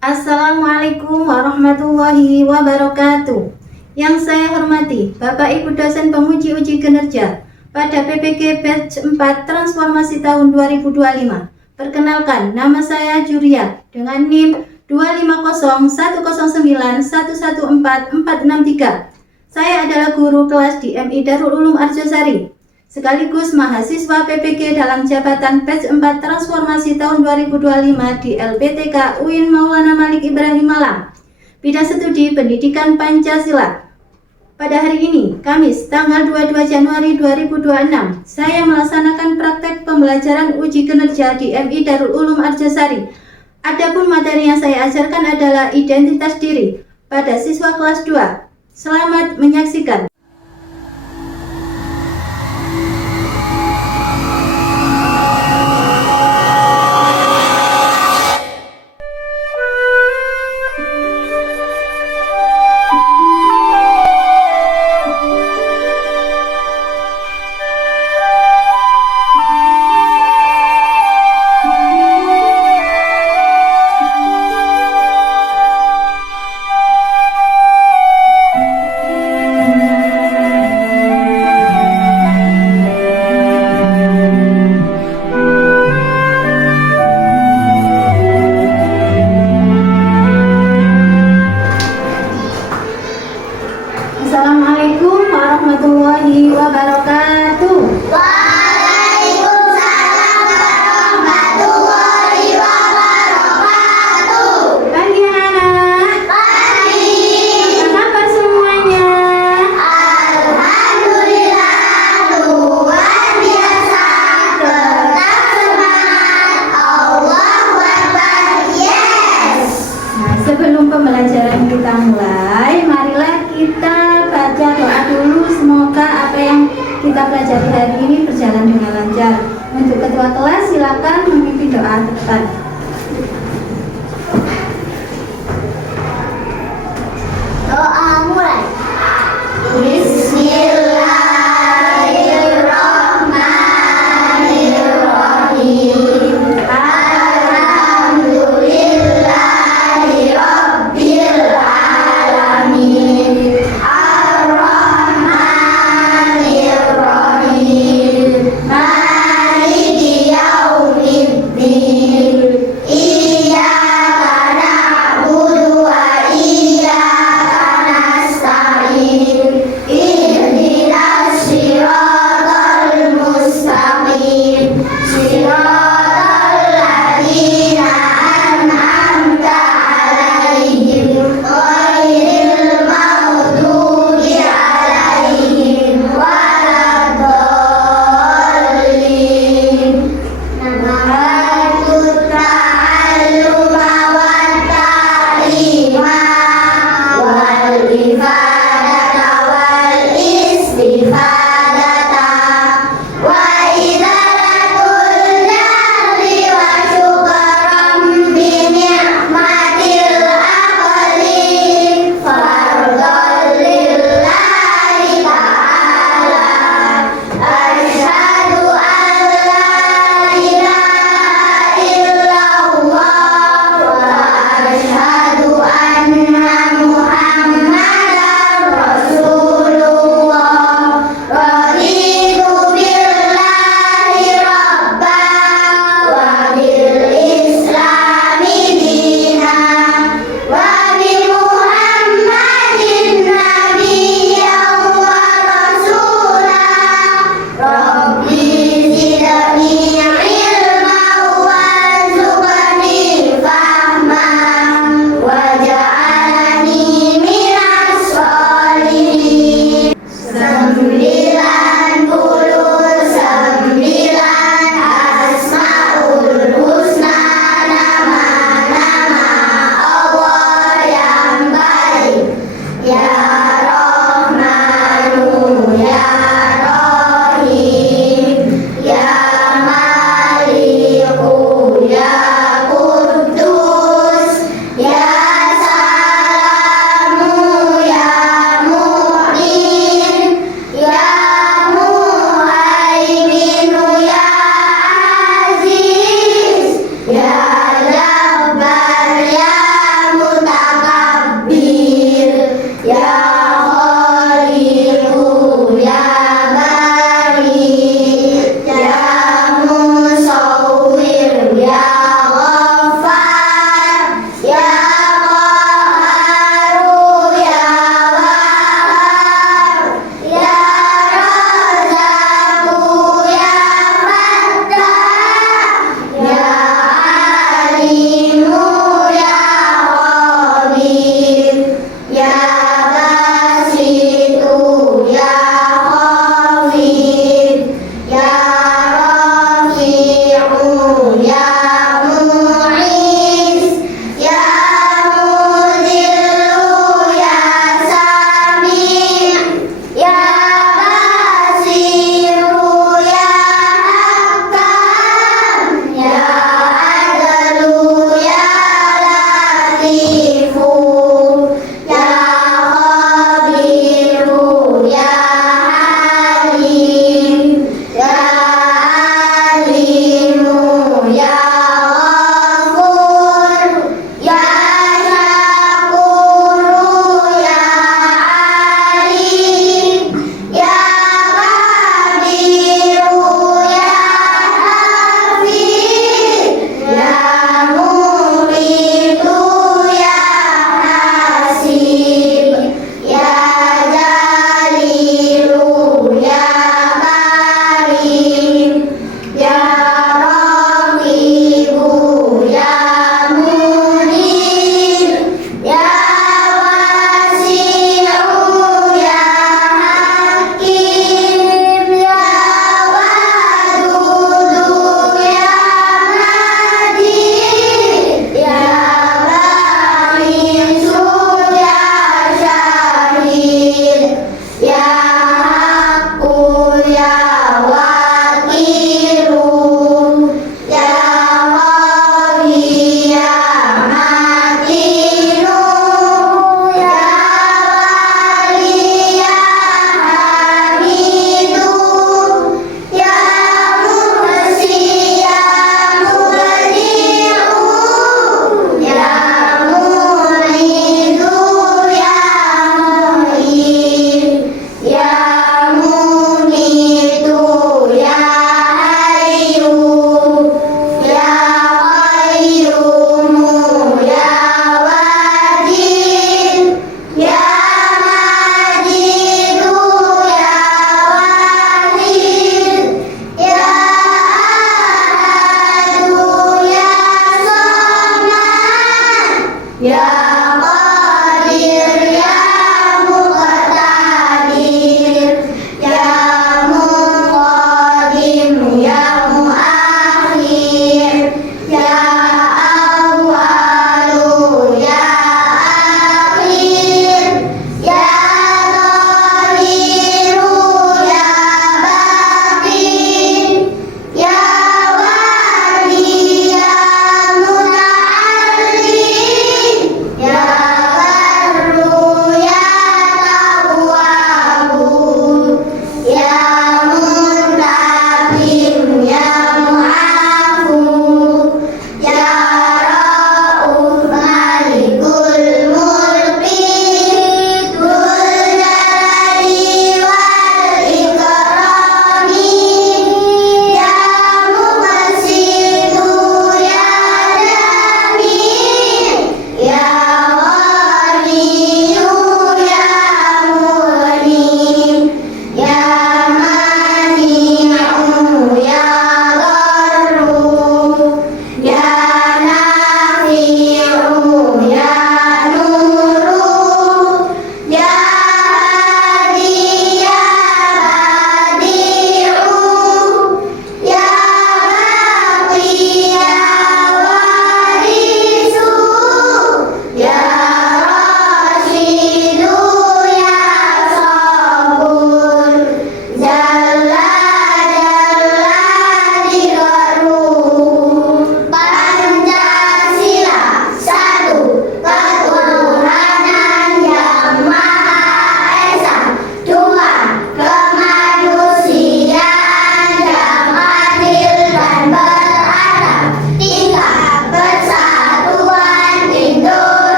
Assalamualaikum warahmatullahi wabarakatuh. Yang saya hormati Bapak Ibu dosen penguji uji kinerja pada PPG Batch 4 Transformasi tahun 2025. Perkenalkan, nama saya Juria dengan NIM 2501091144463. Saya adalah guru kelas di MI Darul Ulum Arjosari, sekaligus mahasiswa PPG dalam jabatan Batch 4 Transformasi tahun 2025 di LPTK UIN Maulana Malik Ibrahim Malang, bidang studi Pendidikan Pancasila. Pada hari ini, Kamis, tanggal 22 Januari 2026, saya melaksanakan praktek pembelajaran uji kinerja di MI Darul Ulum Arjosari. Adapun materi yang saya ajarkan adalah identitas diri pada siswa kelas 2. Selamat menyaksikan. Assalamualaikum warahmatullahi wabarakatuh. Waalaikumsalam warahmatullahi wabarakatuh. Pagi anak. Pagi. Apa kabar semuanya? Alhamdulillah, luar biasa. Tetap semangat. Allahu Akbar. Yes. Nah, sebelum pembelajaran kita mulai, marilah kita baca doa dulu. Semoga apa yang kita pelajari hari ini berjalan dengan lancar. Untuk ketua kelas, silakan memimpin doa depan. Doa mulai. Bismillahirrahmanirrahim. Alhamdulillahi Rabbil Alamin. Ar-Rahmanir-Rahim. Maliki Yaumiddin. Iyyaka na'budu wa iyyaka nasta'in.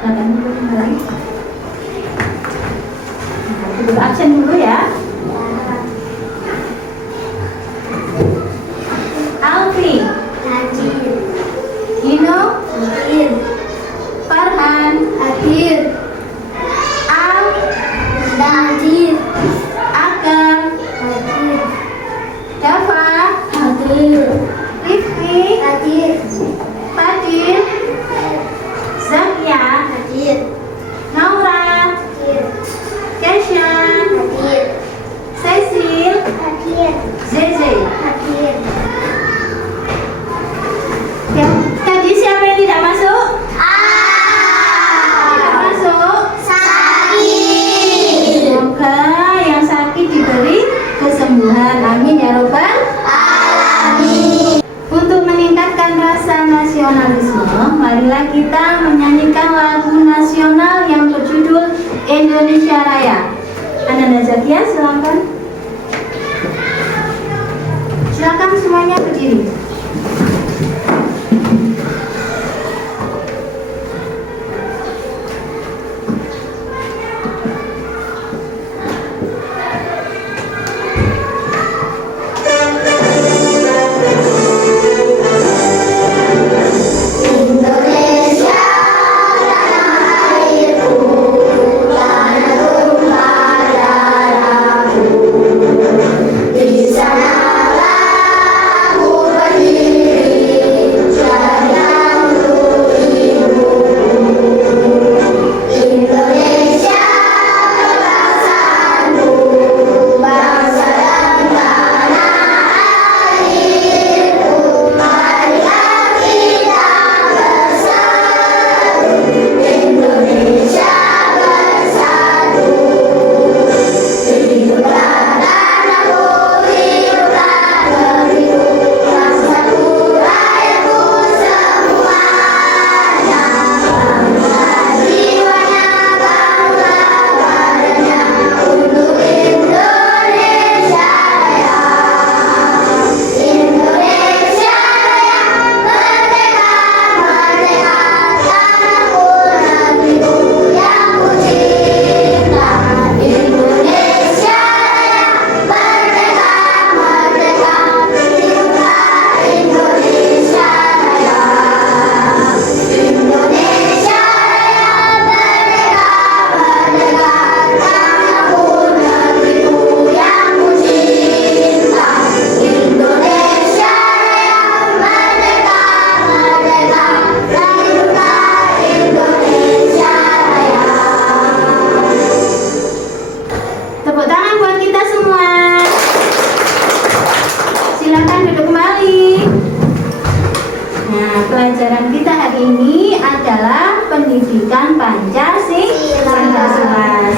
Silakan dulu kembali. Duduk absen dulu ya. Alfi, Hadir. Gino, Hadir. Farhan, Hadir. Al, Hadir. Akar, Hadir. Dava, Hadir. Rifki, Hadir. Fadil, Zakia, Hadir. Naura, Hadir. Kesha, Hadir. Cecil, Hadir. Zeze. Hadir. Ya, tadi siapa yang tidak masuk? Tidak masuk. Sakit. Semoga yang sakit diberi kesembuhan. Amin ya robbal. Alamin. Untuk meningkatkan rasa nasionalisme, marilah kita menyanyikan lagu nasional yang berjudul Indonesia Raya. Ananda Zakia, silakan. Silakan semuanya berdiri. Indonesia tanah airku, tanah tumpah darahku. Di sanalah aku berdiri, jaga untuk ibuku. Indonesia bangsaku, bangsa dan tanah airku. Marilah kita bersatu, Indonesia bersatu. Hiduplah tanahku, hiduplah negeriku, bangsaku, rakyatku semuanya. Bangga jiwanya, bangga badannya, untuk Indonesia Raya. Indonesia Raya, merdeka, merdeka, tanahku, negeriku yang ku cinta. Indonesia Raya, merdeka, merdeka, hiduplah Indonesia Raya. Indonesia Raya, merdeka, merdeka, tanahku, negeriku yang ku cinta. Indonesia Raya, merdeka, merdeka, hiduplah Indonesia Raya. Tepuk tangan buat kita semua. Silakan duduk kembali. Nah, pelajaran kita hari ini adalah pendidikan Pancasila.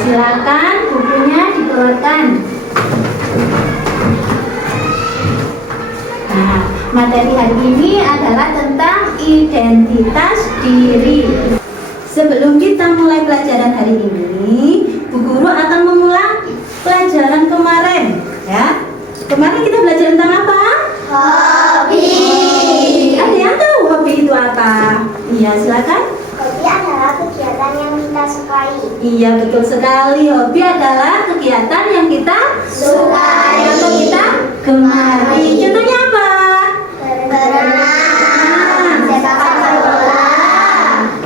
Silakan bukunya dikeluarkan. Nah, materi hari ini adalah tentang identitas diri. Sebelum kita mulai pelajaran hari ini, Bu Guru akan mengulang pelajaran kemarin, ya. Kemarin kita belajar tentang apa? Hobi. Ada yang tahu hobi itu apa? Iya, silakan. Hobi adalah kegiatan yang kita sukai. Iya, betul sekali. Hobi adalah kegiatan yang kita Sukai. atau kita gemari. Contohnya apa? Berenang, sepak bola,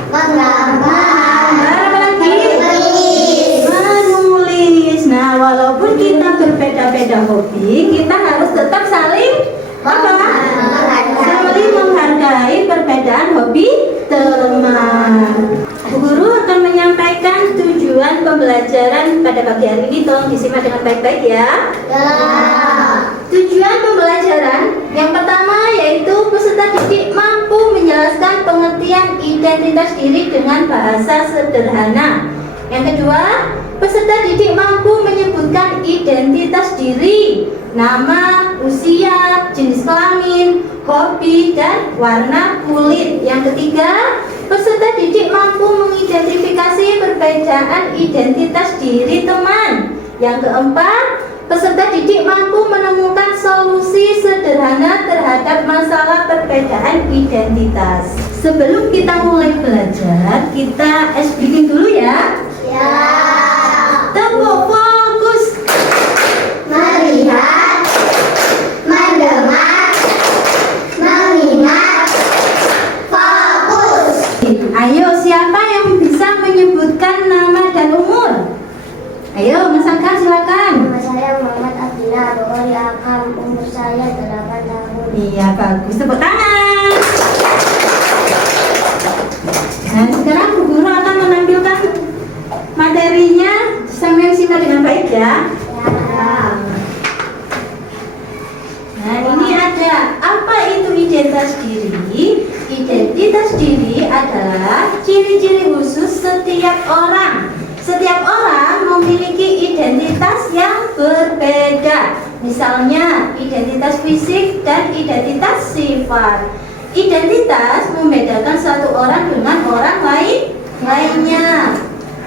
menggambar, Apa lagi? menulis. Menulis. Nah, walaupun kita berbeda-beda hobi, kita harus tetap saling apa? Saling menghargai perbedaan hobi teman. Bu Guru akan menyampaikan tujuan pembelajaran pada pagi hari ini. Tolong disimak dengan baik-baik ya. Ya. Tujuan pembelajaran yang pertama yaitu peserta didik mampu menjelaskan pengertian identitas diri dengan bahasa sederhana. Yang kedua, peserta didik mampu menyebutkan identitas diri, nama, usia, jenis kelamin, hobi, dan warna kulit. Yang ketiga, peserta didik mampu mengidentifikasi perbedaan identitas diri teman. Yang keempat, peserta didik mampu menemukan solusi sederhana terhadap masalah perbedaan identitas. Sebelum kita mulai belajar, kita bikin dulu ya. Ya. Tepuk fokus. Melihat, mendengar, mengingat, fokus. Ayo, siapa yang bisa menyebutkan nama dan umur? Ayo, Mas Akam, silakan. Nama saya Muhammad Abdillah Bukhari Akam, umur saya 8 tahun. Iya, bagus. Tepuk tangan. Nah, sekarang Bu Guru akan menampilkan materinya. Sambil simak dengan baik ya. Ya. Nah, ini ada apa itu identitas diri? Identitas diri adalah ciri-ciri khusus setiap orang. Setiap orang memiliki identitas yang berbeda. Misalnya, identitas fisik dan identitas sifat. Identitas membedakan satu orang dengan orang lainnya.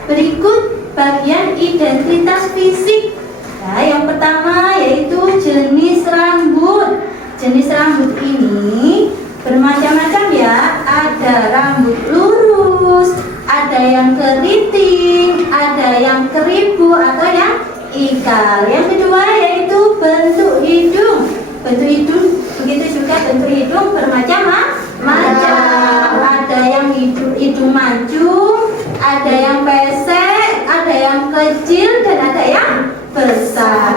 Berikut bagian identitas fisik. Nah, yang pertama yaitu jenis rambut. Jenis rambut ini bermacam-macam ya. Ada rambut lurus, ada yang keriting, ada yang keribu atau yang ikal. Yang kedua yaitu bentuk hidung. Bentuk hidung begitu juga bentuk hidung bermacam-macam. Ada yang hidung mancung, ada yang pesek, ada yang kecil dan ada yang besar.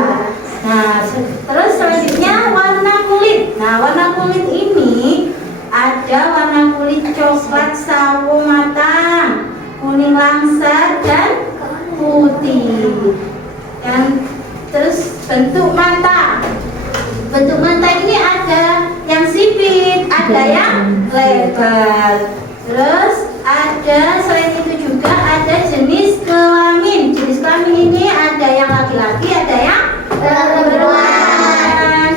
Nah, terus selanjutnya warna kulit. Nah, warna kulit ini ada warna kulit coklat sawo matang, kuning langsat dan putih. Dan terus bentuk mata. Bentuk mata ini ada yang sipit, ada yang lebar. Terus ada selain itu juga ada jenis kelamin. Jenis kelamin ini ada yang laki-laki, ada yang perempuan.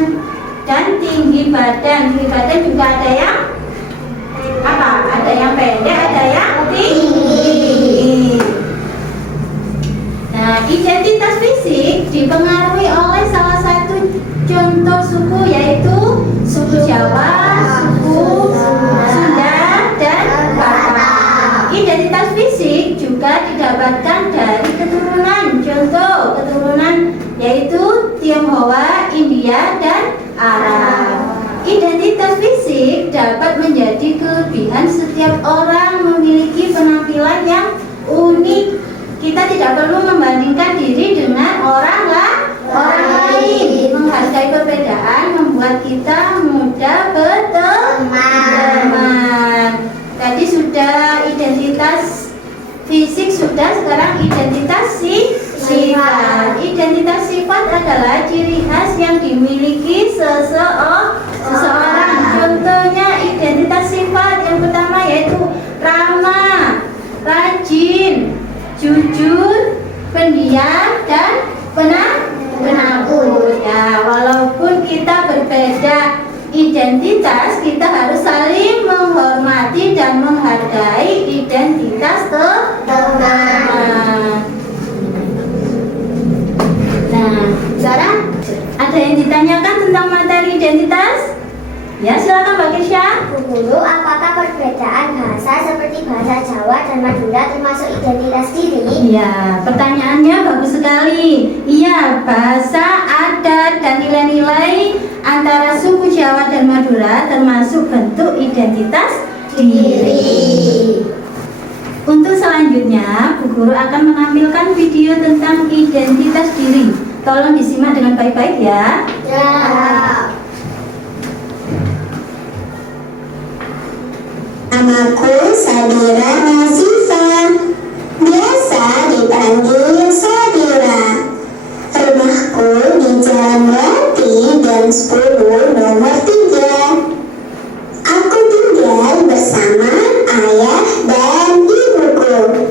Dan tinggi badan. Tinggi badan juga ada yang apa? Ada yang pendek, ada yang tinggi. Nah, identitas fisik dipengaruhi oleh salah satu contoh suku yaitu suku Jawa, suku Sunda, dan Batak. Identitas fisik juga didapatkan dari keturunan. Contoh keturunan yaitu Tionghoa, India, dan Arab. Identitas fisik dapat menjadi kelebihan setiap orang memiliki penampilan yang unik. Kita tidak perlu membandingkan diri dengan orang lain. Menghargai perbedaan membuat kita mudah berteman. Tadi sudah identitas fisik, sudah, sekarang identitas sifat. Identitas sifat adalah ciri khas yang dimiliki seseorang. Contohnya identitas sifat yang pertama yaitu ramah, rajin, jujur, pendiam, dan penakut. Ya, walaupun kita berbeda identitas, kita harus saling menghormati dan menghargai identitas teman. Nah, sekarang ada yang ditanyakan tentang materi identitas? Ya, silakan Mbak Kisha. Bu Guru, apakah perbedaan bahasa seperti bahasa Jawa dan Madura termasuk identitas diri? Iya, pertanyaannya bagus sekali. Iya, bahasa, adat, dan nilai-nilai antara suku Jawa dan Madura termasuk bentuk identitas diri. Untuk selanjutnya, Bu Guru akan menampilkan video tentang identitas diri. Tolong disimak dengan baik-baik ya. Ya. Namaku Sadira Nazifah, biasa dipanggil Sadira. Rumahku di Jalan Rati Gang 10 nomor 3. Aku tinggal bersama ayah dan ibuku.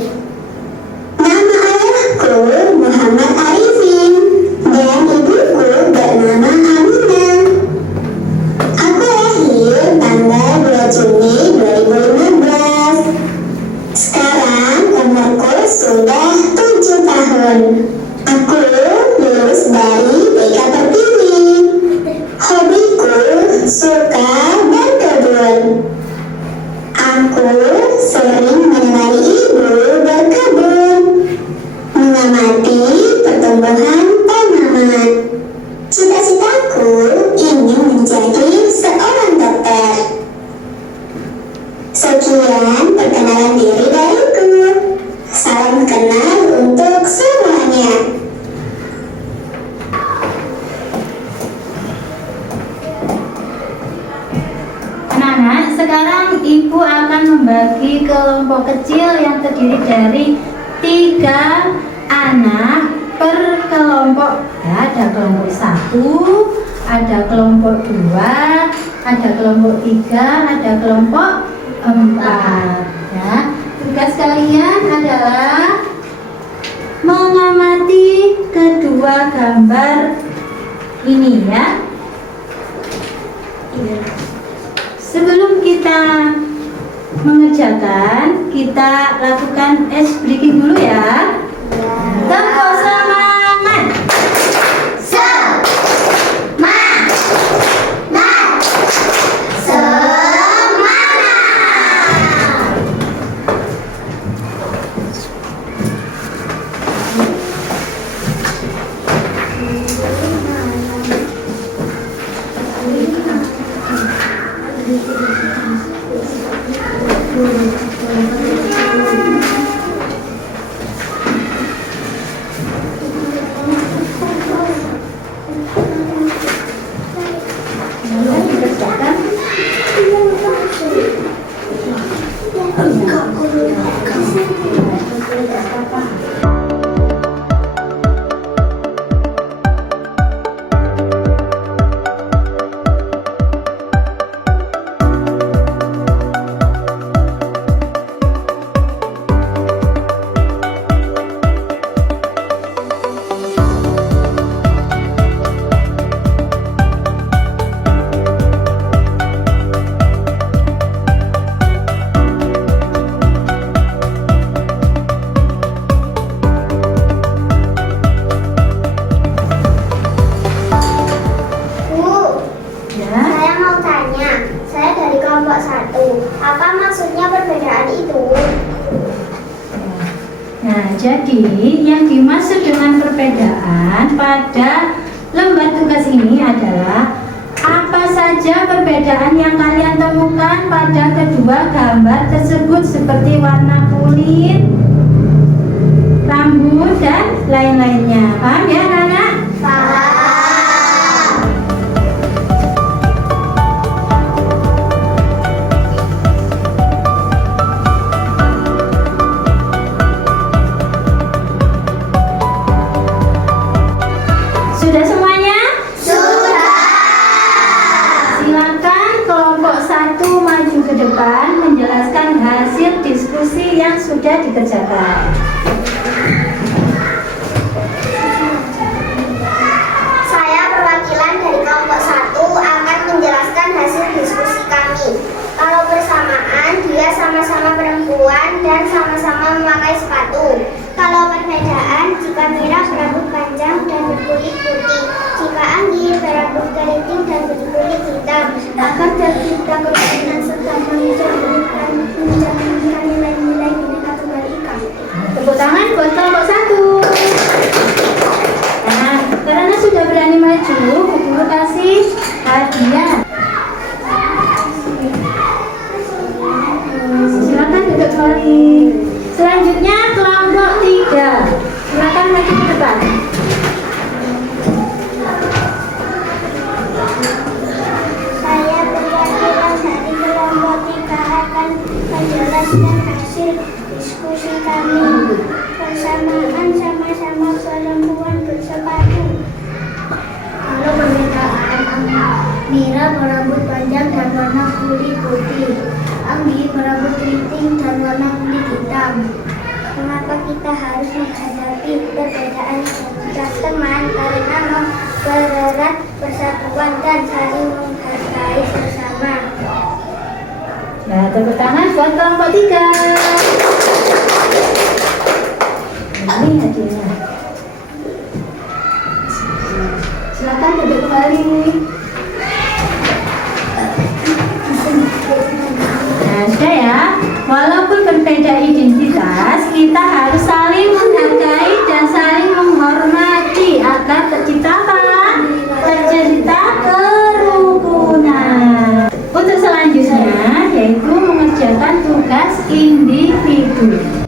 Nama ayahku Muhammad Arifin dan ibuku bernama Aminah. Aku lahir tanggal 2 Juni 2015. Sekarang umurku sudah 7 tahun. Aku lulus dari TK Pertiwi. Hobiku suka berkebun. Aku sering menemani ibu berkebun, mengamati pertumbuhan tanaman. Cita-citaku ingin menjadi seorang dokter. Sekian perkenalan diri dariku. Salam kenal untuk semuanya. Anak-anak, sekarang ibu akan membagi kelompok kecil yang terdiri dari 3 anak per kelompok. Ya, ada kelompok 1, ada kelompok 2, ada kelompok 3, ada kelompok 4. Ya, tugas kalian adalah mengamati kedua gambar ini ya. Sebelum kita mengerjakan, kita lakukan ice breaking dulu ya. Tepuk semangat. Saya mau tanya, saya dari kelompok 1. Apa maksudnya perbedaan itu? Nah, jadi yang dimaksud dengan perbedaan pada lembar tugas ini adalah apa saja perbedaan yang kalian temukan pada kedua gambar tersebut seperti warna kulit, rambut, dan lain-lainnya. Paham ya, anak-anak? Paham. Sudah semuanya? Sudah. Silakan kelompok 1 maju ke depan menjelaskan hasil diskusi yang sudah dikerjakan. Saya perwakilan dari kelompok 1 akan menjelaskan hasil diskusi kami. Kalau bersamaan, dia sama-sama perempuan dan sama-sama memakai sepatu. Kalau perbedaan, jika Mira berambut panjang dan berkulit putih, jika Anggi berambut keriting dan berkulit hitam, akan tercipta kerukunan serta mencerminkan nilai-nilai Bhinneka Tunggal Ika. Tepuk tangan buat kelompok 1. Nah, karena sudah berani maju, Bu Guru kasih hadiah. Silakan duduk kembali. Selanjutnya kelompok 3. Silakan maju ke depan. Saya perwakilan dari kelompok 3 akan menjelaskan hasil diskusi kami. Bersamaan sama-sama perempuan bersepatu. Kalau perbedaan, Mira berambut panjang dan warna kulit putih. Anggi berambut keriting dan warna kulit hitam. Mengapa kita harus menghadapi perbedaan kita teman? Karena mempererat persatuan dan saling menghargai bersama. Nah, tepuk tangan buat kelompok 3. Ini hadiahnya. Silakan duduk kembali. Nah, sudah ya. Walaupun berbeda identitas, kita harus saling menghargai dan saling menghormati agar tercipta apa? Tercipta kerukunan. Untuk selanjutnya yaitu mengerjakan tugas individu.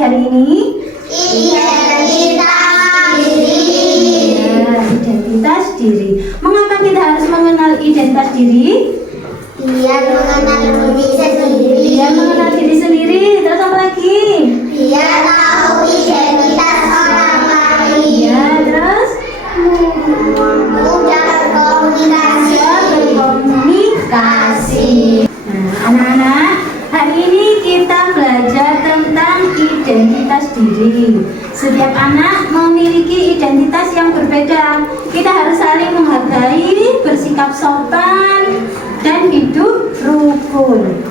hari ini? Identitas diri. Ya, identitas diri. Mengapa kita harus mengenal identitas diri? Biar mengenal diri sendiri. Biar mengenal diri sendiri. Terus apa lagi? Biar tahu identitas orang lain. Ya, terus? Mudah berkomunikasi. Berkomunikasi. Nah, anak-anak, hari ini kita belajar tentang identitas diri. Setiap anak memiliki identitas yang berbeda. Kita harus saling menghargai, bersikap sopan, dan hidup rukun.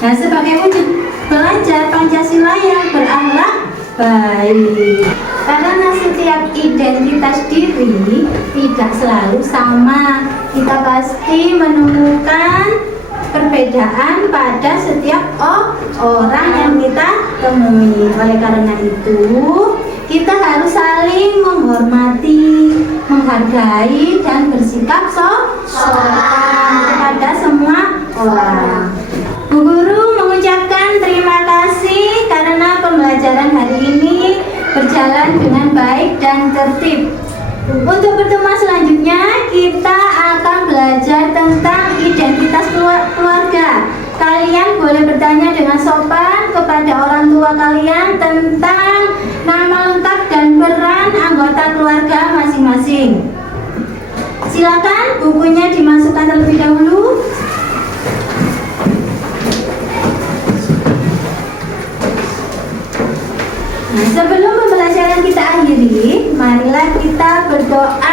Nah, sebagai wujud belajar Pancasila yang berakhlak baik. Karena setiap identitas diri tidak selalu sama. Kita pasti menemukan perbedaan pada setiap orang yang kita temui. Oleh karena itu, kita harus saling menghormati, menghargai, dan bersikap sopan kepada semua orang. Bu Guru mengucapkan terima kasih karena pembelajaran hari ini berjalan dengan baik dan tertib. Untuk pertemuan selanjutnya, kita akan belajar tentang identitas keluarga. Kalian boleh bertanya dengan sopan kepada orang tua kalian tentang nama lengkap dan peran anggota keluarga masing-masing. Silakan bukunya dimasukkan terlebih dahulu. Nah, sebelum pembelajaran berdoa